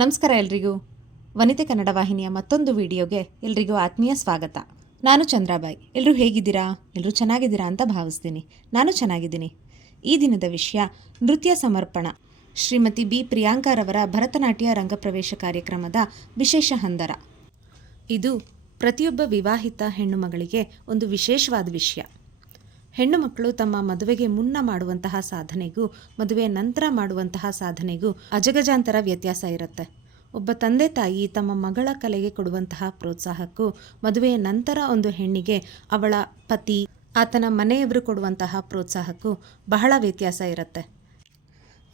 ನಮಸ್ಕಾರ ಎಲ್ರಿಗೂ. ವನಿತೆ ಕನ್ನಡ ವಾಹಿನಿಯ ಮತ್ತೊಂದು ವಿಡಿಯೋಗೆ ಎಲ್ರಿಗೂ ಆತ್ಮೀಯ ಸ್ವಾಗತ. ನಾನು ಚಂದ್ರಾಬಾಯಿ. ಎಲ್ಲರೂ ಹೇಗಿದ್ದೀರಾ? ಎಲ್ಲರೂ ಚೆನ್ನಾಗಿದ್ದೀರಾ ಅಂತ ಭಾವಿಸ್ತೀನಿ. ನಾನು ಚೆನ್ನಾಗಿದ್ದೀನಿ. ಈ ದಿನದ ವಿಷಯ ನೃತ್ಯ ಸಮರ್ಪಣ. ಶ್ರೀಮತಿ ಬಿ ಪ್ರಿಯಾಂಕಾರವರ ಭರತನಾಟ್ಯ ರಂಗಪ್ರವೇಶ ಕಾರ್ಯಕ್ರಮದ ವಿಶೇಷ ಹಂದರ. ಇದು ಪ್ರತಿಯೊಬ್ಬ ವಿವಾಹಿತ ಹೆಣ್ಣು ಮಗಳಿಗೆ ಒಂದು ವಿಶೇಷವಾದ ವಿಷಯ. ಹೆಣ್ಣು ಮಕ್ಕಳು ತಮ್ಮ ಮದುವೆಗೆ ಮುನ್ನ ಮಾಡುವಂತಹ ಸಾಧನೆಗೂ ಮದುವೆಯ ನಂತರ ಮಾಡುವಂತಹ ಸಾಧನೆಗೂ ಅಜಗಜಾಂತರ ವ್ಯತ್ಯಾಸ ಇರುತ್ತೆ. ಒಬ್ಬ ತಂದೆ ತಾಯಿ ತಮ್ಮ ಮಗಳ ಕಲೆಗೆ ಕೊಡುವಂತಹ ಪ್ರೋತ್ಸಾಹಕ್ಕೂ ಮದುವೆಯ ನಂತರ ಒಂದು ಹೆಣ್ಣಿಗೆ ಅವಳ ಪತಿ ಆತನ ಮನೆಯವರು ಕೊಡುವಂತಹ ಪ್ರೋತ್ಸಾಹಕ್ಕೂ ಬಹಳ ವ್ಯತ್ಯಾಸ ಇರುತ್ತೆ.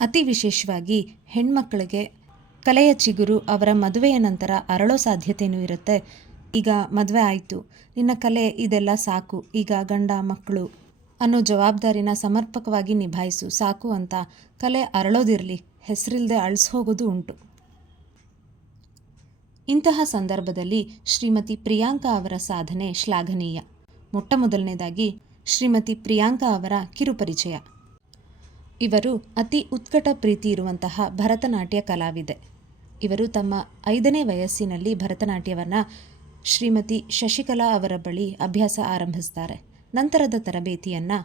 ಅತಿ ವಿಶೇಷವಾಗಿ ಹೆಣ್ಮಕ್ಕಳಿಗೆ ಕಲೆಯ ಚಿಗುರು ಅವರ ಮದುವೆಯ ನಂತರ ಅರಳೋ ಸಾಧ್ಯತೆಯೂ ಇರುತ್ತೆ. ಈಗ ಮದುವೆ ಆಯಿತು, ನಿನ್ನ ಕಲೆ ಇದೆಲ್ಲ ಸಾಕು, ಈಗ ಗಂಡ ಮಕ್ಕಳು ಅನ್ನೋ ಜವಾಬ್ದಾರಿನ ಸಮರ್ಪಕವಾಗಿ ನಿಭಾಯಿಸು ಸಾಕು ಅಂತ ಕಲೆ ಅರಳೋದಿರಲಿ, ಹೆಸರಿಲ್ಲದೆ ಅಳಿಸೋಗೋದು ಉಂಟು. ಇಂತಹ ಸಂದರ್ಭದಲ್ಲಿ ಶ್ರೀಮತಿ ಪ್ರಿಯಾಂಕಾ ಅವರ ಸಾಧನೆ ಶ್ಲಾಘನೀಯ. ಮೊಟ್ಟ ಮೊದಲನೇದಾಗಿ ಶ್ರೀಮತಿ ಪ್ರಿಯಾಂಕಾ ಅವರ ಕಿರುಪರಿಚಯ. ಇವರು ಅತಿ ಉತ್ಕಟ ಪ್ರೀತಿ ಇರುವಂತಹ ಭರತನಾಟ್ಯ ಕಲಾವಿದೆ. ಇವರು ತಮ್ಮ 5ನೇ ವಯಸ್ಸಿನಲ್ಲಿ ಭರತನಾಟ್ಯವನ್ನು ಶ್ರೀಮತಿ ಶಶಿಕಲಾ ಅವರ ಬಳಿ ಅಭ್ಯಾಸ ಆರಂಭಿಸ್ತಾರೆ. ನಂತರದ ತರಬೇತಿಯನ್ನು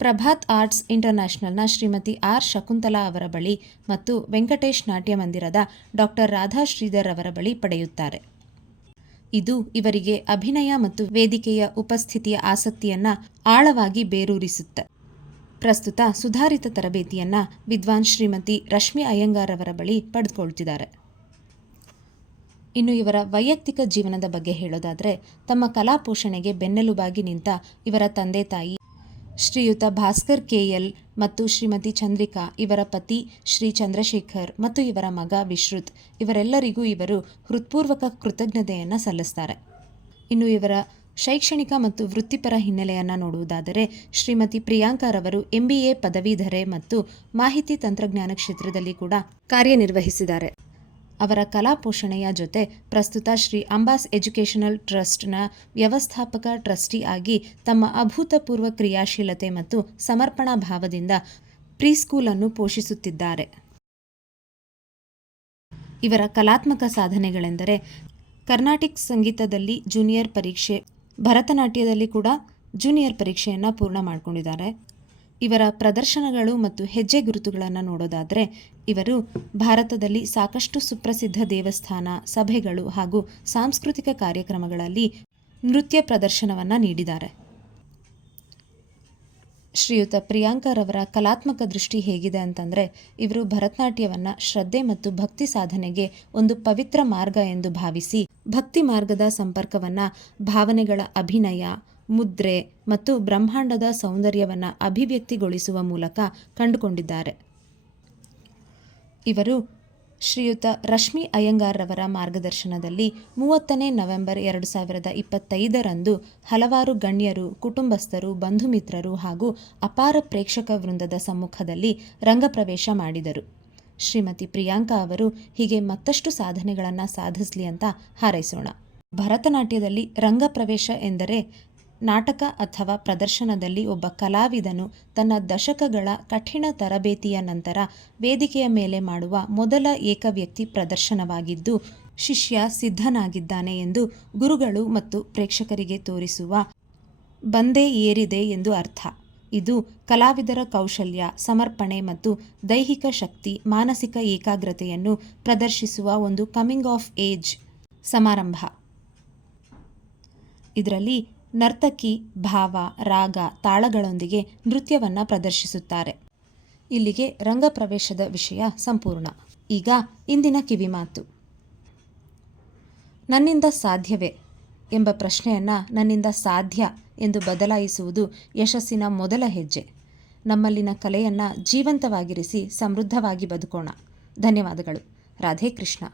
ಪ್ರಭಾತ್ ಆರ್ಟ್ಸ್ ಇಂಟರ್ನ್ಯಾಷನಲ್ನ ಶ್ರೀಮತಿ ಆರ್ ಶಕುಂತಲಾ ಅವರ ಬಳಿ ಮತ್ತು ವೆಂಕಟೇಶ್ ನಾಟ್ಯ ಮಂದಿರದ ಡಾಕ್ಟರ್ ರಾಧಾ ಶ್ರೀಧರ್ ಅವರ ಬಳಿ ಪಡೆಯುತ್ತಾರೆ. ಇದು ಇವರಿಗೆ ಅಭಿನಯ ಮತ್ತು ವೇದಿಕೆಯ ಉಪಸ್ಥಿತಿಯ ಆಸಕ್ತಿಯನ್ನು ಆಳವಾಗಿ ಬೇರೂರಿಸುತ್ತೆ. ಪ್ರಸ್ತುತ ಸುಧಾರಿತ ತರಬೇತಿಯನ್ನು ವಿದ್ವಾನ್ ಶ್ರೀಮತಿ ರಶ್ಮಿ ಅಯ್ಯಂಗಾರ್ ಅವರ ಬಳಿ ಪಡೆದುಕೊಳ್ತಿದ್ದಾರೆ. ಇನ್ನು ಇವರ ವೈಯಕ್ತಿಕ ಜೀವನದ ಬಗ್ಗೆ ಹೇಳೋದಾದರೆ, ತಮ್ಮ ಕಲಾ ಪೋಷಣೆಗೆ ಬೆನ್ನೆಲುಬಾಗಿ ನಿಂತ ಇವರ ತಂದೆ ತಾಯಿ ಶ್ರೀಯುತ ಭಾಸ್ಕರ್ KL ಮತ್ತು ಶ್ರೀಮತಿ ಚಂದ್ರಿಕಾ, ಇವರ ಪತಿ ಶ್ರೀ ಚಂದ್ರಶೇಖರ್ ಮತ್ತು ಇವರ ಮಗ ವಿಶ್ರುತ್, ಇವರೆಲ್ಲರಿಗೂ ಇವರು ಹೃತ್ಪೂರ್ವಕ ಕೃತಜ್ಞತೆಯನ್ನು ಸಲ್ಲಿಸ್ತಾರೆ. ಇನ್ನು ಇವರ ಶೈಕ್ಷಣಿಕ ಮತ್ತು ವೃತ್ತಿಪರ ಹಿನ್ನೆಲೆಯನ್ನು ನೋಡುವುದಾದರೆ, ಶ್ರೀಮತಿ ಪ್ರಿಯಾಂಕಾರವರು MBA ಪದವೀಧರೆ ಮತ್ತು ಮಾಹಿತಿ ತಂತ್ರಜ್ಞಾನ ಕ್ಷೇತ್ರದಲ್ಲಿ ಕೂಡ ಕಾರ್ಯನಿರ್ವಹಿಸಿದ್ದಾರೆ. ಅವರ ಕಲಾ ಪೋಷಣೆಯ ಜೊತೆ ಪ್ರಸ್ತುತ ಶ್ರೀ ಅಂಬಾಸ್ ಎಜುಕೇಷನಲ್ ಟ್ರಸ್ಟ್ನ ವ್ಯವಸ್ಥಾಪಕ ಟ್ರಸ್ಟಿ ಆಗಿ ತಮ್ಮ ಅಭೂತಪೂರ್ವ ಕ್ರಿಯಾಶೀಲತೆ ಮತ್ತು ಸಮರ್ಪಣಾ ಭಾವದಿಂದ ಪ್ರೀಸ್ಕೂಲನ್ನು ಪೋಷಿಸುತ್ತಿದ್ದಾರೆ. ಇವರ ಕಲಾತ್ಮಕ ಸಾಧನೆಗಳೆಂದರೆ ಕರ್ನಾಟಿಕ್ ಸಂಗೀತದಲ್ಲಿ ಜೂನಿಯರ್ ಪರೀಕ್ಷೆ, ಭರತನಾಟ್ಯದಲ್ಲಿ ಕೂಡ ಜೂನಿಯರ್ ಪರೀಕ್ಷೆಯನ್ನು ಪೂರ್ಣ ಮಾಡಿಕೊಂಡಿದ್ದಾರೆ. ಇವರ ಪ್ರದರ್ಶನಗಳು ಮತ್ತು ಹೆಜ್ಜೆ ಗುರುತುಗಳನ್ನು ನೋಡೋದಾದರೆ, ಇವರು ಭಾರತದಲ್ಲಿ ಸಾಕಷ್ಟು ಸುಪ್ರಸಿದ್ಧ ದೇವಸ್ಥಾನ, ಸಭೆಗಳು ಹಾಗೂ ಸಾಂಸ್ಕೃತಿಕ ಕಾರ್ಯಕ್ರಮಗಳಲ್ಲಿ ನೃತ್ಯ ಪ್ರದರ್ಶನವನ್ನು ನೀಡಿದ್ದಾರೆ. ಶ್ರೀಯುತ ಪ್ರಿಯಾಂಕಾರವರ ಕಲಾತ್ಮಕ ದೃಷ್ಟಿ ಹೇಗಿದೆ ಅಂತಂದರೆ, ಇವರು ಭರತನಾಟ್ಯವನ್ನು ಶ್ರದ್ಧೆ ಮತ್ತು ಭಕ್ತಿ ಸಾಧನೆಗೆ ಒಂದು ಪವಿತ್ರ ಮಾರ್ಗ ಎಂದು ಭಾವಿಸಿ, ಭಕ್ತಿ ಮಾರ್ಗದ ಸಂಪರ್ಕವನ್ನು ಭಾವನೆಗಳ ಅಭಿನಯ, ಮುದ್ರೆ ಮತ್ತು ಬ್ರಹ್ಮಾಂಡದ ಸೌಂದರ್ಯವನ್ನು ಅಭಿವ್ಯಕ್ತಿಗೊಳಿಸುವ ಮೂಲಕ ಕಂಡುಕೊಂಡಿದ್ದಾರೆ. ಇವರು ಶ್ರೀಯುತ ರಶ್ಮಿ ಅಯ್ಯಂಗಾರ್ರವರ ಮಾರ್ಗದರ್ಶನದಲ್ಲಿ 30ನೇ ನವೆಂಬರ್ 2025ರಂದು ಹಲವಾರು ಗಣ್ಯರು, ಕುಟುಂಬಸ್ಥರು, ಬಂಧು ಮಿತ್ರರು ಹಾಗೂ ಅಪಾರ ಪ್ರೇಕ್ಷಕ ವೃಂದದ ಸಮ್ಮುಖದಲ್ಲಿ ರಂಗಪ್ರವೇಶ ಮಾಡಿದರು. ಶ್ರೀಮತಿ ಪ್ರಿಯಾಂಕಾ ಅವರು ಹೀಗೆ ಮತ್ತಷ್ಟು ಸಾಧನೆಗಳನ್ನು ಸಾಧಿಸಲಿ ಅಂತ ಹಾರೈಸೋಣ. ಭರತನಾಟ್ಯದಲ್ಲಿ ರಂಗಪ್ರವೇಶ ಎಂದರೆ ನಾಟಕ ಅಥವಾ ಪ್ರದರ್ಶನದಲ್ಲಿ ಒಬ್ಬ ಕಲಾವಿದನು ತನ್ನ ದಶಕಗಳ ಕಠಿಣ ತರಬೇತಿಯ ನಂತರ ವೇದಿಕೆಯ ಮೇಲೆ ಮಾಡುವ ಮೊದಲ ಏಕವ್ಯಕ್ತಿ ಪ್ರದರ್ಶನವಾಗಿದ್ದು, ಶಿಷ್ಯ ಸಿದ್ಧನಾಗಿದ್ದಾನೆ ಎಂದು ಗುರುಗಳು ಮತ್ತು ಪ್ರೇಕ್ಷಕರಿಗೆ ತೋರಿಸುವ ಬಂದೇ ಏರಿದೆ ಎಂದು ಅರ್ಥ. ಇದು ಕಲಾವಿದರ ಕೌಶಲ್ಯ, ಸಮರ್ಪಣೆ ಮತ್ತು ದೈಹಿಕ ಶಕ್ತಿ, ಮಾನಸಿಕ ಏಕಾಗ್ರತೆಯನ್ನು ಪ್ರದರ್ಶಿಸುವ ಒಂದು ಕಮಿಂಗ್ ಆಫ್ ಏಜ್ ಸಮಾರಂಭ. ಇದರಲ್ಲಿ ನರ್ತಕಿ ಭಾವ, ರಾಗ, ತಾಳಗಳೊಂದಿಗೆ ನೃತ್ಯವನ್ನು ಪ್ರದರ್ಶಿಸುತ್ತಾರೆ. ಇಲ್ಲಿಗೆ ರಂಗಪ್ರವೇಶದ ವಿಷಯ ಸಂಪೂರ್ಣ. ಈಗ ಇಂದಿನ ಕಿವಿಮಾತು. ನನ್ನಿಂದ ಸಾಧ್ಯವೇ ಎಂಬ ಪ್ರಶ್ನೆಯನ್ನು ನನ್ನಿಂದ ಸಾಧ್ಯ ಎಂದು ಬದಲಾಯಿಸುವುದು ಯಶಸ್ಸಿನ ಮೊದಲ ಹೆಜ್ಜೆ. ನಮ್ಮಲ್ಲಿನ ಕಲೆಯನ್ನು ಜೀವಂತವಾಗಿರಿಸಿ ಸಮೃದ್ಧವಾಗಿ ಬದುಕೋಣ. ಧನ್ಯವಾದಗಳು. ರಾಧೇ ಕೃಷ್ಣ.